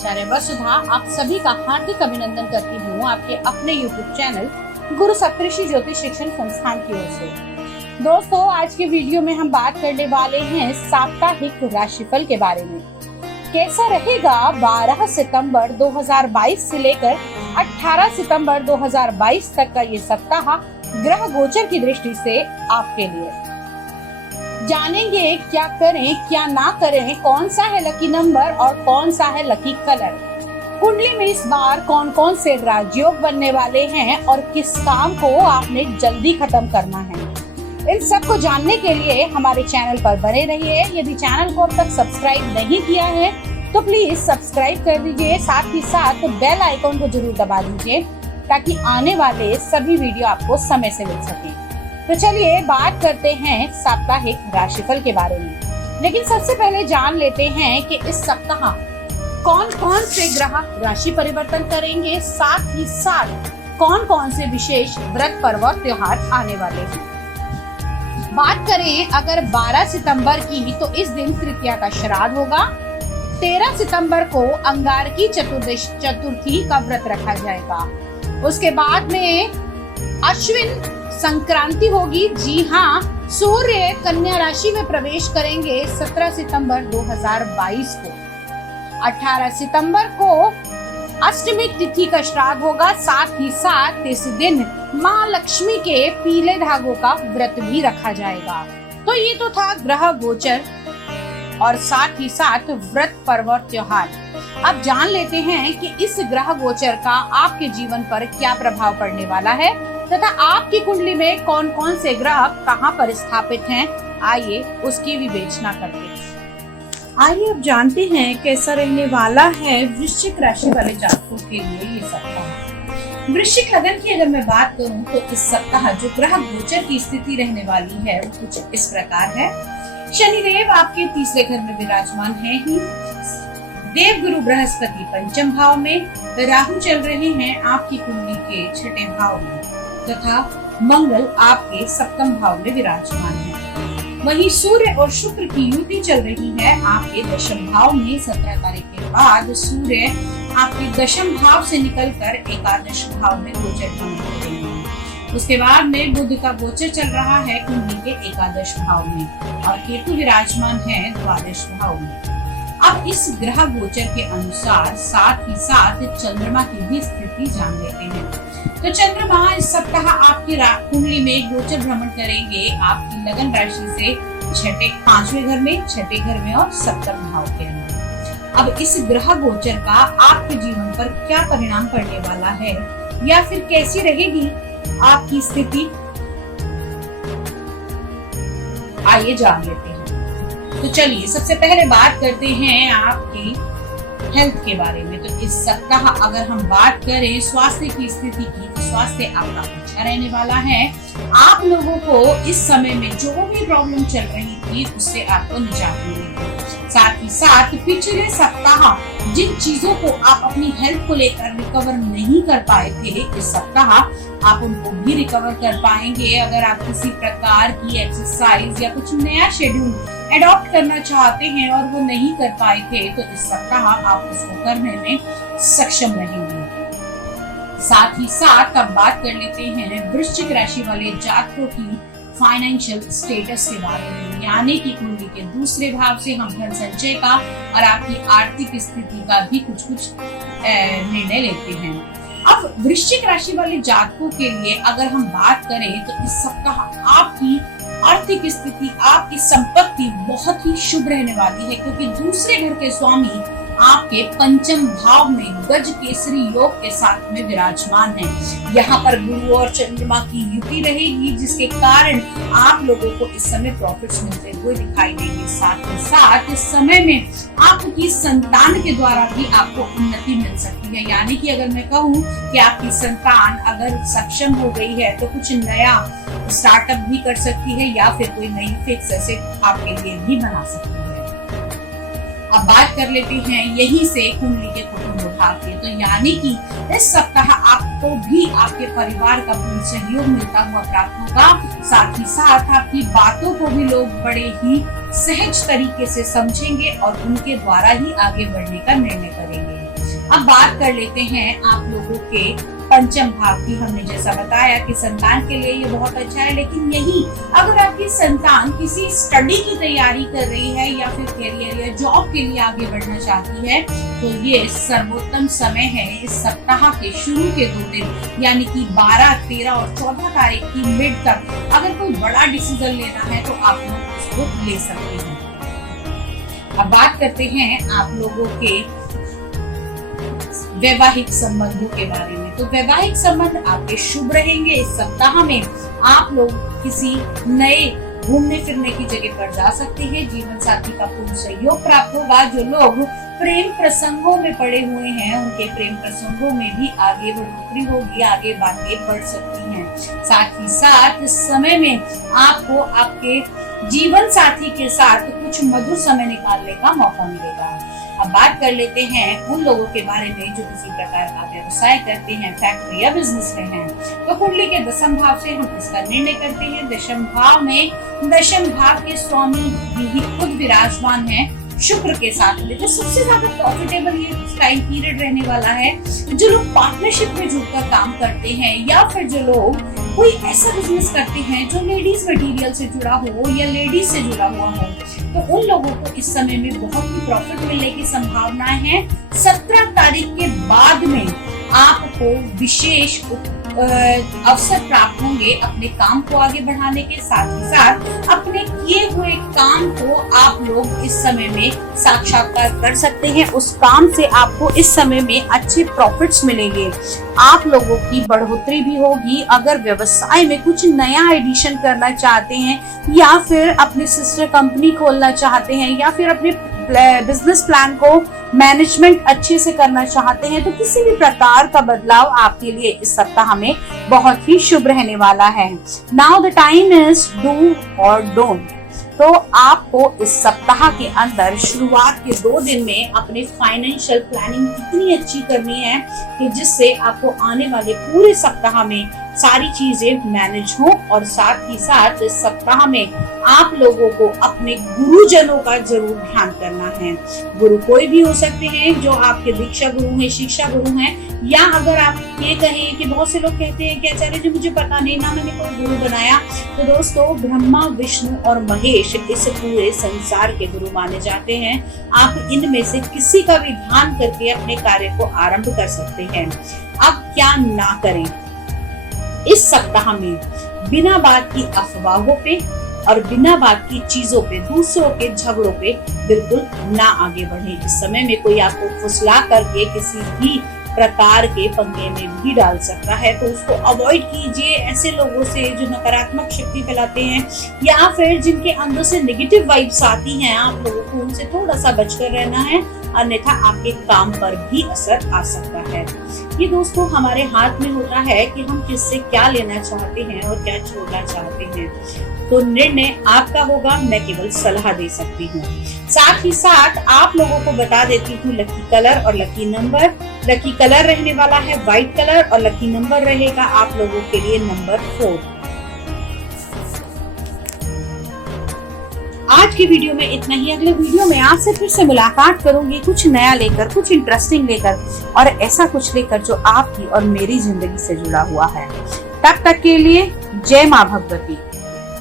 आचार्य वसुधा आप सभी का हार्दिक अभिनंदन करती हूँ आपके अपने YouTube चैनल गुरु सप्तऋषि ज्योतिष शिक्षण संस्थान की ओर से। दोस्तों, आज के वीडियो में हम बात करने वाले हैं साप्ताहिक राशिफल के बारे में। कैसा रहेगा 12 सितंबर 2022 से लेकर 18 सितंबर 2022 तक का ये सप्ताह ग्रह गोचर की दृष्टि से आपके लिए। जानेंगे क्या करें क्या ना करें, कौन सा है लकी नंबर और कौन सा है लकी कलर। कुंडली में इस बार कौन कौन से राजयोग बनने वाले हैं और किस काम को आपने जल्दी खत्म करना है। इन सब को जानने के लिए हमारे चैनल पर बने रहिए। यदि चैनल को अब तक सब्सक्राइब नहीं किया है तो प्लीज सब्सक्राइब कर दीजिए, साथ ही साथ बेल आइकॉन को जरूर दबा दीजिए ताकि आने वाले सभी वीडियो आपको समय से मिल सके। तो चलिए बात करते हैं साप्ताहिक राशिफल के बारे में। लेकिन सबसे पहले जान लेते हैं कि इस सप्ताह कौन कौन से ग्रह राशि परिवर्तन करेंगे, साथ ही साथ कौन कौन से विशेष व्रत पर्व और त्योहार आने वाले हैं। बात करें अगर 12 सितंबर की तो इस दिन तृतीया का श्राद्ध होगा। 13 सितंबर को अंगारकी चतुर्थी का व्रत रखा जाएगा। उसके बाद में अश्विन संक्रांति होगी। जी हाँ, सूर्य कन्या राशि में प्रवेश करेंगे 17 सितंबर 2022 को। 18 सितंबर को अष्टमी तिथि का श्राद्ध होगा। साथ ही साथ इस दिन माँ लक्ष्मी के पीले धागों का व्रत भी रखा जाएगा। तो ये तो था ग्रह गोचर और साथ ही साथ व्रत पर्व और त्योहार। अब जान लेते हैं कि इस ग्रह गोचर का आपके जीवन पर क्या प्रभाव पड़ने वाला है तथा आपकी कुंडली में कौन कौन से ग्रह कहां पर स्थापित हैं। आइए उसकी विवेचना करते हैं। आइए अब जानते हैं कैसा रहने वाला है वृश्चिक राशि वाले जातकों के लिए ये सप्ताह। वृश्चिक लगन की अगर मैं बात करूं तो इस सप्ताह जो ग्रह गोचर की स्थिति रहने वाली है वो कुछ इस प्रकार है। शनिदेव आपके तीसरे घर में विराजमान है ही। देव गुरु बृहस्पति पंचम भाव में, राहु चल रहे हैं आपकी कुंडली के छठे भाव में तथा मंगल आपके सप्तम भाव में विराजमान है। वहीं सूर्य और शुक्र की युति चल रही है आपके दशम भाव में। 17 तारीख के बाद सूर्य आपके दशम भाव से निकलकर एकादश भाव में गोचर होने लगेंगे। उसके बाद में बुध का गोचर चल रहा है कुंडली के एकादश भाव में और केतु विराजमान है द्वादश भाव में। अब इस ग्रह गोचर के अनुसार साथ ही साथ चंद्रमा की भी स्थिति जान लेते हैं। तो चंद्रमा इस सप्ताह आपकी कुंडली में गोचर भ्रमण करेंगे आपकी लगन राशि से पांचवें घर में, छठे घर में और सप्तम भाव के अंदर। अब इस ग्रह गोचर का आपके जीवन पर क्या परिणाम पड़ने वाला है या फिर कैसी रहेगी आपकी स्थिति, आइए जान लेते हैं। तो चलिए सबसे पहले बात करते हैं आपकी हेल्थ के बारे में। तो इस सप्ताह अगर हम बात करें स्वास्थ्य की स्थिति की तो स्वास्थ्य आपका अच्छा रहने वाला है। आप लोगों को इस समय में जो भी प्रॉब्लम चल रही थी उससे आपको निजात मिलेगी। साथ ही साथ पिछले सप्ताह जिन चीजों को आप अपनी हेल्थ को लेकर रिकवर नहीं कर पाए थे, इस सप्ताह आप उनको भी रिकवर कर पाएंगे। अगर आप किसी प्रकार की एक्सरसाइज या कुछ नया शेड्यूल एडॉप्ट करना चाहते हैं और वो नहीं कर पाए थे तो इस सप्ताह आप उसको करने में सक्षम रहेंगे। साथ ही साथ अब बात कर लेते हैं वृश्चिक राशि वाले जातकों की फाइनेंशियल स्टेटस के बारे में, यानी कि कुंडली के दूसरे भाव से हम धन संचय का और आपकी आर्थिक स्थिति का भी कुछ निर्णय लेते हैं। अब वृश्चिक राशि वाले जातकों के लिए अगर हम बात करें तो इस सप्ताह आपकी आर्थिक स्थिति, आपकी संपत्ति बहुत ही शुभ रहने वाली है क्योंकि दूसरे घर के स्वामी आपके पंचम भाव में गज केसरी योग के साथ में विराजमान है। यहाँ पर गुरु और चंद्रमा की युति रहेगी जिसके कारण आप लोगों को इस समय प्रॉफिट्स मिलते हुए दिखाई देंगे। साथ ही साथ इस समय में आपकी संतान के द्वारा भी आपको उन्नति मिल सकती है, यानी कि अगर मैं कहूँ कि आपकी संतान अगर सक्षम हो गई है तो कुछ नया स्टार्टअप भी कर सकती है या फिर कोई नई फिक्स एसेट आपके लिए भी बना सकती है। अब बात कर लेते हैं यहीं से कुंडली के कुटुंब भाव के। तो यानी कि इस सप्ताह आपको भी आपके परिवार का पूर्ण सहयोग मिलता हुआ प्राप्त होगा। साथ ही साथ आपकी बातों को भी लोग बड़े ही सहज तरीके से समझेंगे और उनके द्वारा ही आगे बढ़ने का निर्णय करेंगे। अब बात कर लेते हैं आप लोगों के पंचम भाव की। हमने जैसा बताया कि संतान के लिए ये बहुत अच्छा है, लेकिन यही अगर आपकी संतान किसी स्टडी की तैयारी कर रही है या फिर करियर या जॉब के लिए आगे बढ़ना चाहती है तो ये सर्वोत्तम समय है इस सप्ताह के शुरू के 2 दिन यानी कि 12, 13 और 14 तारीख की मिड तक अगर कोई बड़ा डिसीजन लेना है तो आप लोग उसको ले सकते हैं। अब बात करते हैं आप लोगों के वैवाहिक संबंधों के बारे में। तो वैवाहिक संबंध आपके शुभ रहेंगे। इस सप्ताह में आप लोग किसी नए घूमने फिरने की जगह पर जा सकते हैं। जीवन साथी का पूर्ण सहयोग प्राप्त होगा। जो लोग प्रेम प्रसंगों में पड़े हुए हैं उनके प्रेम प्रसंगों में भी आगे बढ़ोतरी होगी, आगे बातें बढ़ सकती हैं। साथ ही साथ इस समय में आपको आपके जीवन साथी के साथ कुछ मधुर समय निकालने का मौका मिलेगा। अब बात कर लेते हैं उन लोगों के बारे में जो किसी प्रकार का व्यवसाय करते हैं, फैक्ट्री या बिजनेस में हैं। तो कुंडली के दशम भाव से हम इसका निर्णय करते हैं। दशम भाव के स्वामी भी खुद विराजमान है शुक्र के साथ में। तो सबसे ज्यादा प्रॉफिटेबल ये टाइम पीरियड रहने वाला है। जो लोग पार्टनरशिप में जुड़कर काम करते हैं या फिर जो लोग कोई ऐसा बिजनेस करते हैं जो लेडीज मटेरियल से जुड़ा हो या लेडीज से जुड़ा हुआ हो तो उन लोगों को इस समय में बहुत ही प्रॉफिट मिलने की संभावनाएं हैं। 17 तारीख के बाद में आपको विशेष अवसर प्राप्त होंगे अपने काम को आगे बढ़ाने के। साथ ही साथ अपने किए हुए काम को आप लोग इस समय में साक्षात्कार कर सकते हैं। उस काम से आपको इस समय में अच्छे प्रॉफिट्स मिलेंगे। आप लोगों की बढ़ोतरी भी होगी। अगर व्यवसाय में कुछ नया एडिशन करना चाहते हैं या फिर अपनी सिस्टर कंपनी खोलना चाहते हैं या फिर अपने बिजनेस प्लान को मैनेजमेंट अच्छे से करना चाहते हैं तो किसी भी प्रकार का बदलाव आपके लिए इस सप्ताह में बहुत ही शुभ रहने वाला है। Now the time is do और डोंट। तो आपको इस सप्ताह के अंदर शुरुआत के 2 दिन में अपने फाइनेंशियल प्लानिंग इतनी अच्छी करनी है कि जिससे आपको आने वाले पूरे सप्ताह में सारी चीजें मैनेज हो। और साथ ही साथ इस सप्ताह में आप लोगों को अपने गुरुजनों का जरूर ध्यान करना है। गुरु कोई भी हो सकते हैं, जो आपके दीक्षा गुरु हैं, शिक्षा गुरु हैं, या अगर आप ये कहें कि बहुत से लोग कहते हैं कि आचार्य जी मुझे पता नहीं ना मैंने कोई गुरु बनाया, तो दोस्तों ब्रह्मा, विष्णु और महेश इस पूरे संसार के गुरु माने जाते हैं। आप इनमें से किसी का भी ध्यान करके अपने कार्य को आरंभ कर सकते हैं। अब क्या ना करें इस सप्ताह में, बिना बात की अफवाहों पे और बिना बात की चीजों पे, दूसरों के झगड़ों पे बिल्कुल ना आगे बढ़े। इस समय में कोई आपको फुसला करके किसी भी प्रकार के पंगे में भी डाल सकता है, तो उसको अवॉइड कीजिए। ऐसे लोगों से जो नकारात्मक शक्ति फैलाते हैं या फिर जिनके अंदर से नेगेटिव वाइब्स आती हैं, आप लोगों को उनसे थोड़ा सा बचकर रहना है, अन्यथा आपके काम पर भी असर आ सकता है। ये दोस्तों हमारे हाथ में होता है कि हम किससे क्या लेना चाहते हैं और क्या छोड़ना चाहते हैं। तो निर्णय आपका होगा, मैं केवल सलाह दे सकती हूँ। साथ ही साथ आप लोगों को बता देती हूँ लकी कलर और लकी नंबर। लकी कलर रहने वाला है व्हाइट कलर और लकी नंबर रहेगा आप लोगों के लिए नंबर 4। आज की वीडियो में इतना ही। अगले वीडियो में आपसे फिर से मुलाकात करूंगी, कुछ नया लेकर, कुछ इंटरेस्टिंग लेकर और ऐसा कुछ लेकर जो आपकी और मेरी जिंदगी से जुड़ा हुआ है। तब तक के लिए जय मां भगवती।